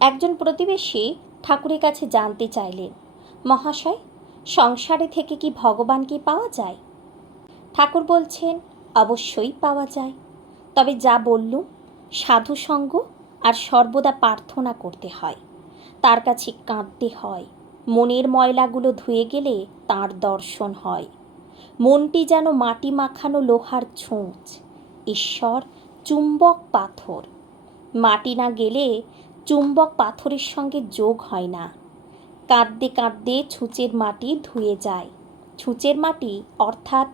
একজন প্রতিবেশী ঠাকুরের কাছে জানতে চাইলেন, মহাশয়, সংসারে থেকে কি ভগবানকে পাওয়া যায়? ঠাকুর বলছেন, অবশ্যই পাওয়া যায়, তবে যা বললুম, সাধুসঙ্গ আর সর্বদা প্রার্থনা করতে হয়, তার কাছে কাঁদতে হয়। মনের ময়লাগুলো ধুয়ে গেলে তাঁর দর্শন হয়। মনটি যেন মাটি মাখানো লোহার ছুঁচ, ঈশ্বর চুম্বক পাথর। মাটি না গেলে চুম্বক পাথরের সঙ্গে যোগ হয় না। কাঁদতে কাঁদতে ছুঁচের মাটি ধুয়ে যায়। ছুঁচের মাটি অর্থাৎ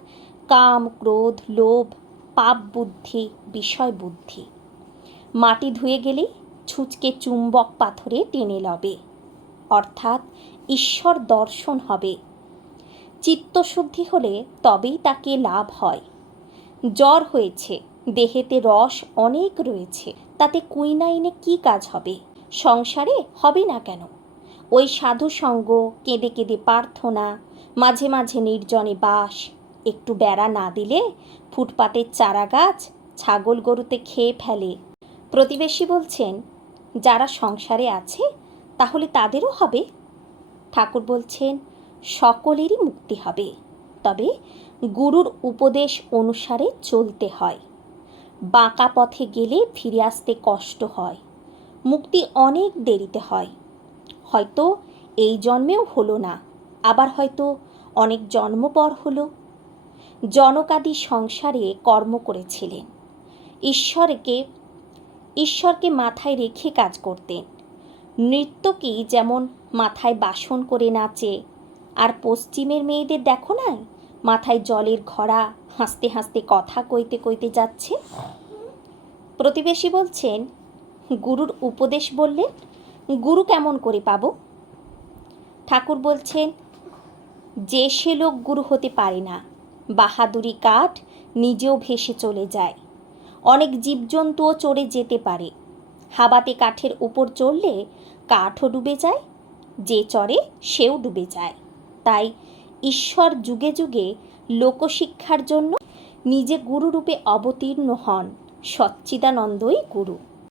কাম, ক্রোধ, লোভ, পাপ বুদ্ধি, বিষয় বুদ্ধি। মাটি ধুয়ে গেলেই ছুঁচকে চুম্বক পাথরে টেনে লবে, অর্থাৎ ঈশ্বর দর্শন হবে। চিত্তশুদ্ধি হলে তবেই তাকে লাভ হয়। জ্বর হয়েছে, দেহেতে রস অনেক রয়েছে, তাতে কুইনাইনে কি কাজ হবে? সংসারে হবে না কেন? ওই সাধু সঙ্গ, কেঁদে কেঁদে প্রার্থনা, মাঝে মাঝে নির্জনে বাস, একটু বেড়া না দিলে ফুটপাতের চারা গাছ ছাগল গরুতে খেয়ে ফেলে। প্রতিবেশী বলছেন, যারা সংসারে আছে তাহলে তাদেরও হবে? ঠাকুর বলছেন, সকলেরই মুক্তি হবে, তবে গুরুর উপদেশ অনুসারে চলতে হয়। বাঁকা পথে গেলে ফিরে আসতে কষ্ট হয়, মুক্তি অনেক দেরিতে হয়। হয়তো এই জন্মেও হলো না, আবার হয়তো অনেক জন্ম পর হলো। জনকাদি সংসারে কর্ম করেছিলেন, ঈশ্বরকে মাথায় রেখে কাজ করতেন। নৃত্যকী যেমন মাথায় বাসন করে নাচে, আর পশ্চিমের মেয়েদের দেখো নাই, মাথায় জলের ঘড়া, হাসতে হাসতে কথা কইতে কইতে যাচ্ছে। প্রতিবেশী বলছেন, গুরুর উপদেশ বললেন, গুরু কেমন করে পাবো? ঠাকুর বলছেন, যে সে লোক গুরু হতে পারে না। বাহাদুরি কাঠ নিজেও ভেসে চলে যায়। অনেক জীবজন্তুও চড়ে যেতে পারে। হাবাতে কাঠের উপর চড়লে কাঠও ডুবে যায়, যে চড়ে সেও ডুবে যায়। তাই ঈশ্বর যুগে যুগে লোকশিক্ষার জন্য নিজে গুরুরূপে অবতীর্ণ হন। সচ্চিদানন্দই গুরু।